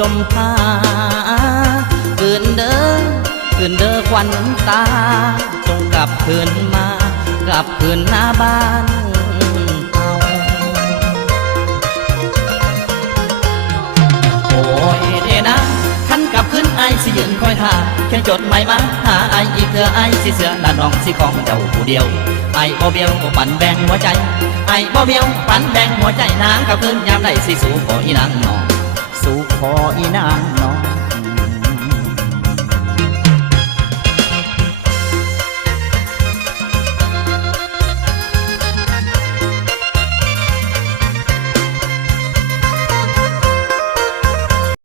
จมพาคืนเด้อคืนเด้อควันตาจงกลับคืนมากลับคืนหน้าบ้านเอาโอ้ยเดนะขันกลับคืนไอสิยืนคอยท่าแค่จดหมายมาหาไออีกเถื่อไอสิเสือละน้องสิของเจ้าผู้เดียวไอบ่เบี้ยวปั่นแบ่งหัวใจไอบ่เบี้ยวปั่นแบ่งหัวใจนางกลับคืนยามใดสิสู่ขออีนางน้องสู่ขออีนางน้อง